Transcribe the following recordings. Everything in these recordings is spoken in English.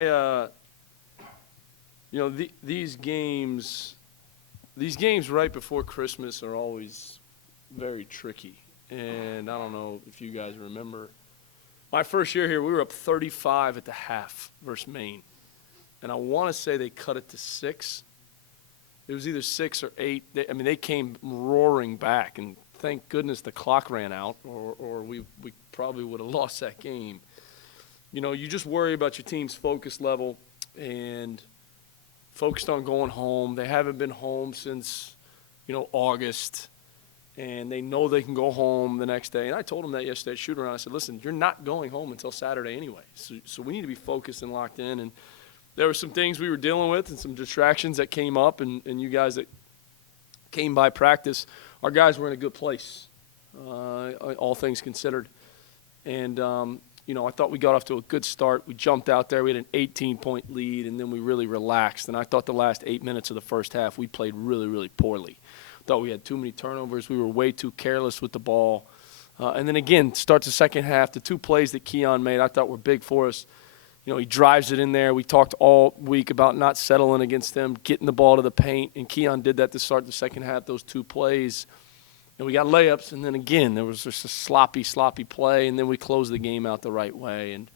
uh, these games right before Christmas are always very tricky. And I don't know if you guys remember, my first year here, we were up 35 at the half versus Maine. And I want to say they cut it to 6. It was either 6 or 8. They came roaring back, and thank goodness the clock ran out, or we probably would have lost that game. You just worry about your team's focus level and focused on going home. They haven't been home since, August, and they know they can go home the next day. And I told them that yesterday at shoot-around. I said, listen, you're not going home until Saturday anyway, so we need to be focused and locked in. And there were some things we were dealing with and some distractions that came up, and you guys that came by practice, our guys were in a good place, all things considered. And, I thought we got off to a good start. We jumped out there. We had an 18-point lead, and then we really relaxed. And I thought the last 8 minutes of the first half, we played really, really poorly. Thought we had too many turnovers. We were way too careless with the ball. And then, again, starts the second half. The 2 plays that Keon made I thought were big for us. He drives it in there. We talked all week about not settling against them, getting the ball to the paint, and Keon did that to start the second half, those 2 plays. And we got layups, and then again, there was just a sloppy play, and then we closed the game out the right way. And,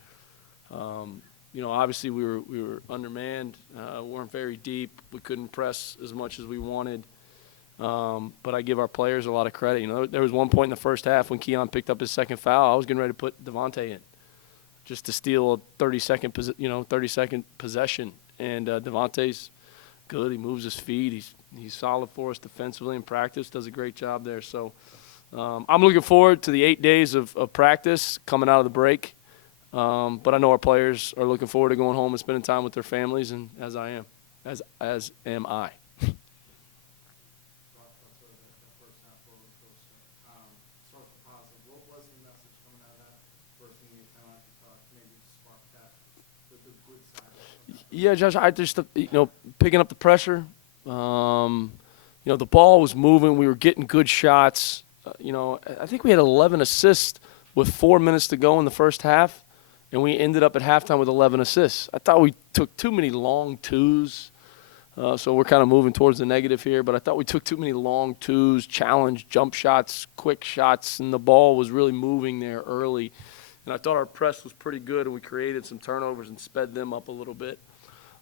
obviously we were undermanned, weren't very deep. We couldn't press as much as we wanted. But I give our players a lot of credit. There was one point in the first half when Keon picked up his second foul. I was getting ready to put Devontae in just to steal a 30-second possession. And Devontae's good. He moves his feet. He's solid for us defensively in practice, does a great job there. So I'm looking forward to the 8 days of practice coming out of the break. But I know our players are looking forward to going home and spending time with their families, and as am I. Yeah, Josh, I just, picking up the pressure. The ball was moving. We were getting good shots. I think we had 11 assists with 4 minutes to go in the first half, and we ended up at halftime with 11 assists. I thought we took too many long twos, so we're kind of moving towards the negative here, but I thought we took too many long twos, challenge, jump shots, quick shots, and the ball was really moving there early. And I thought our press was pretty good, and we created some turnovers and sped them up a little bit.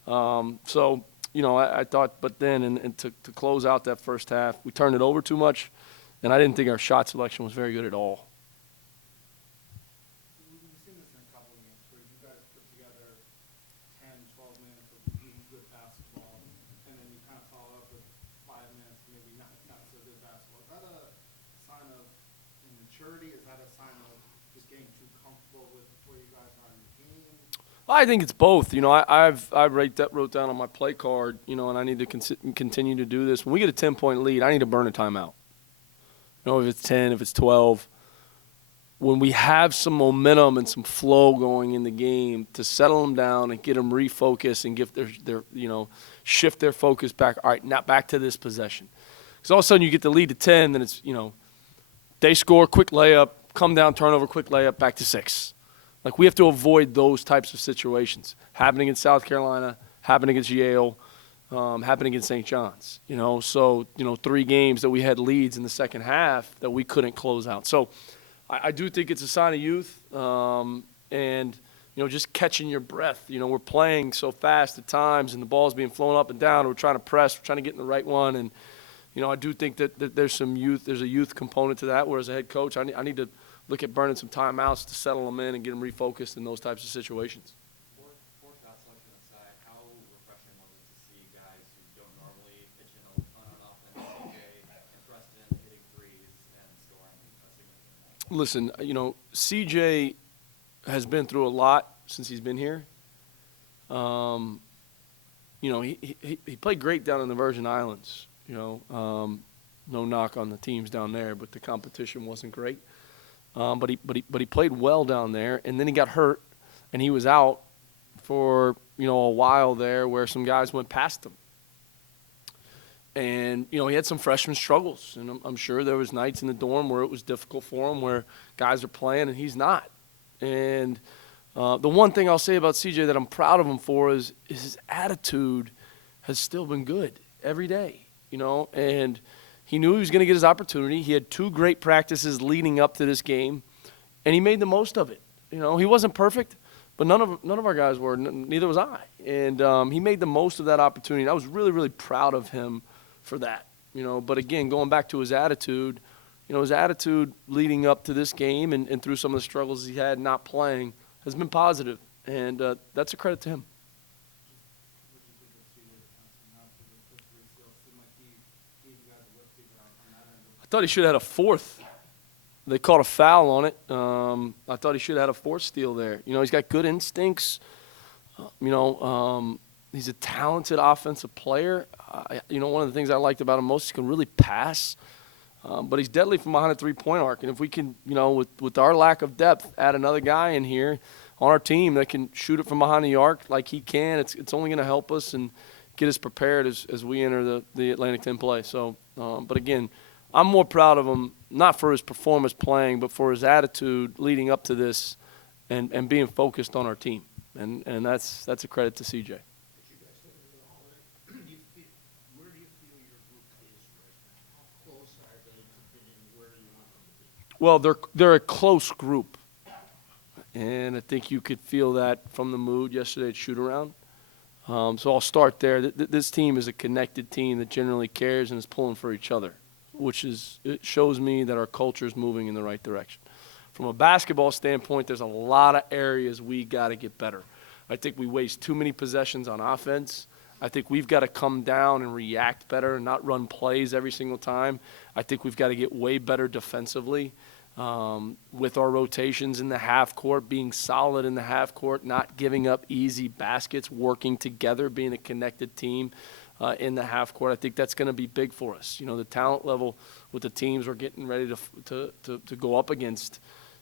I thought, but then, and to close out that first half, we turned it over too much, and I didn't think our shot selection was very good at all. We've seen this in a couple of games where you guys put together 10, 12 minutes of really good basketball, and then you kind of follow up with 5 minutes, maybe not so good basketball. Is that a sign of immaturity? Is that a sign of just getting too comfortable with where you guys are in the game? I think it's both. I wrote down on my play card, and I need to continue to do this. When we get a 10-point lead, I need to burn a timeout. If it's 10, if it's 12. When we have some momentum and some flow going in the game, to settle them down and get them refocused and give their shift their focus back. All right, now back to this possession. Because all of a sudden you get the lead to 10, then it's, they score, quick layup, come down, turnover, quick layup, back to 6. Like, we have to avoid those types of situations. Happening in South Carolina, happening against Yale, happening against St. John's. 3 games that we had leads in the second half that we couldn't close out. So I do think it's a sign of youth, and just catching your breath. We're playing so fast at times, and the ball's being flown up and down. We're trying to press, we're trying to get in the right one, and I do think that there's some youth. There's a youth component to that. Where as a head coach, I need to look at burning some timeouts to settle them in and get them refocused in those types of situations. For shot selection aside, how refreshing was it to see guys who don't normally pitch in on offense, CJ and Preston hitting threes and scoring a significant amount? Listen, CJ has been through a lot since he's been here. He played great down in the Virgin Islands. No knock on the teams down there, but the competition wasn't great. But he played well down there, and then he got hurt, and he was out for a while there, where some guys went past him. And he had some freshman struggles, and I'm sure there was nights in the dorm where it was difficult for him, where guys are playing and he's not. And The one thing I'll say about CJ that I'm proud of him for is his attitude has still been good every day, and he knew he was going to get his opportunity. He had 2 great practices leading up to this game, and he made the most of it. He wasn't perfect, but none of our guys were. Neither was I. And he made the most of that opportunity. And I was really, really proud of him for that. But again, going back to his attitude, his attitude leading up to this game and through some of the struggles he had not playing has been positive, and that's a credit to him. What do you think of CJ defensively now for the 3 steals? Seemed like he gave you guys a lift figure on that end. I thought he should have had a 4th. They called a foul on it. I thought he should have had a 4th steal there. He's got good instincts. He's a talented offensive player. One of the things I liked about him most is he can really pass. But he's deadly from behind the 3-point arc. And if we can, with our lack of depth, add another guy in here on our team that can shoot it from behind the arc like he can, it's only going to help us and get us prepared as we enter the Atlantic 10 play. So, but again, I'm more proud of him, not for his performance playing, but for his attitude leading up to this and being focused on our team. And that's a credit to CJ. Where do you feel your group is right now? How close are they to being where you want them to be? Well, they're a close group, and I think you could feel that from the mood yesterday at shoot-around. So I'll start there. This team is a connected team that generally cares and is pulling for each other, it shows me that our culture is moving in the right direction. From a basketball standpoint, there's a lot of areas we got to get better. I think we waste too many possessions on offense. I think we've got to come down and react better and not run plays every single time. I think we've got to get way better defensively with our rotations in the half court, being solid in the half court, not giving up easy baskets, working together, being a connected team in the half court. I think that's going to be big for us. The talent level with the teams we're getting ready to go up against,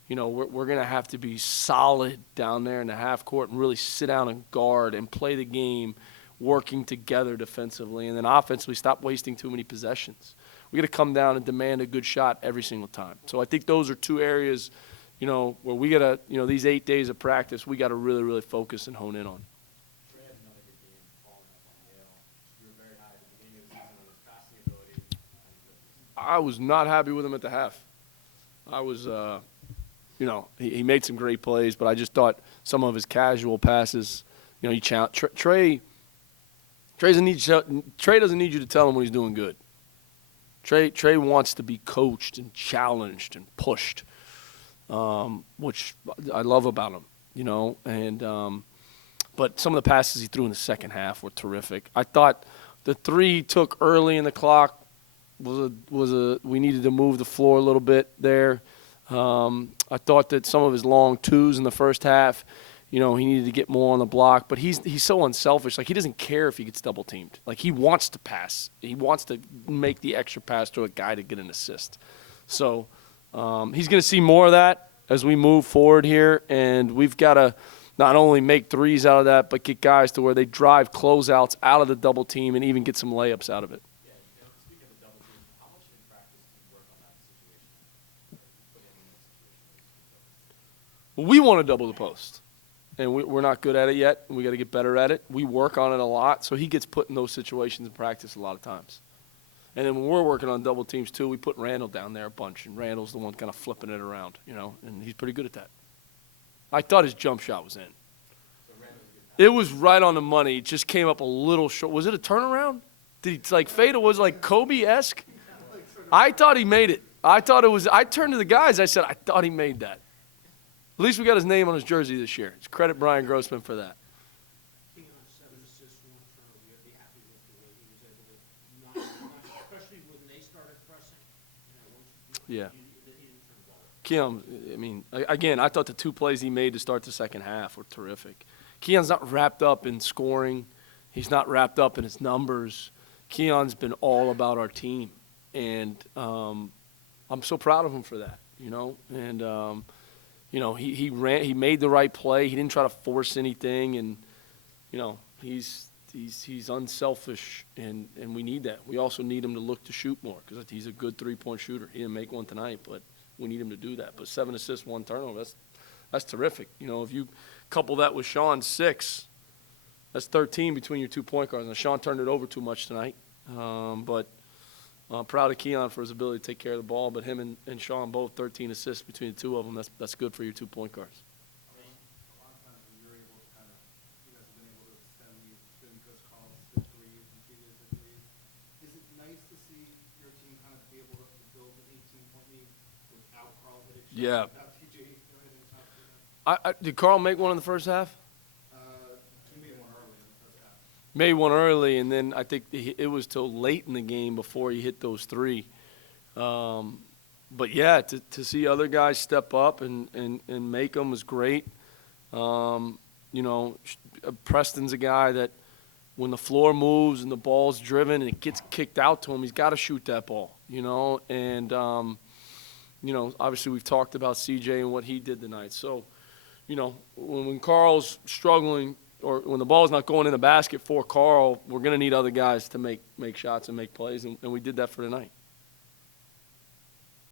we're going to have to be solid down there in the half court and really sit down and guard and play the game working together defensively. And then offensively, stop wasting too many possessions. We got to come down and demand a good shot every single time. So I think those are 2 areas, where we got to, these 8 days of practice, we got to really, really focus and hone in on. Trey had another good game following up on Yale. You were very high at the beginning of the season with his passing abilities. I was not happy with him at the half. I was, he made some great plays, but I just thought some of his casual passes, he challenged. Trey doesn't need you to tell him when he's doing good. Trey wants to be coached and challenged and pushed, which I love about him, and but some of the passes he threw in the second half were terrific. I thought the 3 he took early in the clock we needed to move the floor a little bit there. I thought that some of his long 2s in the first half, he needed to get more on the block. But he's so unselfish. Like, he doesn't care if he gets double teamed. Like, he wants to pass. He wants to make the extra pass to a guy to get an assist. So he's going to see more of that as we move forward here. And we've got to not only make 3s out of that, but get guys to where they drive closeouts out of the double team and even get some layups out of it. Yeah, speaking of the double team, how much in practice do you work on that situation? Put him in a situation where he's We want to double the post, and we're not good at it yet. We got to get better at it. We work on it a lot, so he gets put in those situations in practice a lot of times. And then when we're working on double teams too, we put Randall down there a bunch, and Randall's the one kind of flipping it around, and he's pretty good at that. I thought his jump shot was in. So Randall's a good pass. It was right on the money. It just came up a little short. Was it a turnaround? Did he fade? It was like Kobe-esque. I thought he made it. I turned to the guys. I said, I thought he made that. At least we got his name on his jersey this year. It's credit Brian Grossman for that. King on 7 assists, 1 turnover. You'd be happy with the way he was able to not especially when they started pressing. Yeah. He didn't turn the ball over. Keon, again, I thought the 2 plays he made to start the second half were terrific. Keon's not wrapped up in scoring. He's not wrapped up in his numbers. Keon's been all about our team, and I'm so proud of him for that, And he made the right play. He didn't try to force anything, and he's unselfish, and we need that. We also need him to look to shoot more because he's a good 3-point shooter. He didn't make one tonight, but we need him to do that. But 7 assists, 1 turnover, that's terrific. If you couple that with Sean's 6. That's 13 between your 2 point guards. Now, Sean turned it over too much tonight, but proud of Keon for his ability to take care of the ball. But him and Sean both 13 assists between the two of them. That's good for your 2 point guards. A lot of times when you're able to kind of, you guys have been able to extend these, been Coach Carl's hit threes and Peter's hit threes. Is it nice to see your team kind of be able to build an 18-point lead without Carl hitting shots, Yeah. without TJ hitting shots? Did Carl make one in the first half? He made one early in the first half. Made one early, and then I think it was till late in the game before he hit those 3. But yeah, to see other guys step up and make them was great. You know, Preston's a guy that when the floor moves and the ball's driven and it gets kicked out to him, he's got to shoot that ball, you know. And, you know, obviously we've talked about CJ and what he did tonight. So, you know, when Carl's struggling or when the ball's not going in the basket for Carl, we're going to need other guys to make shots and make plays, and we did that for tonight.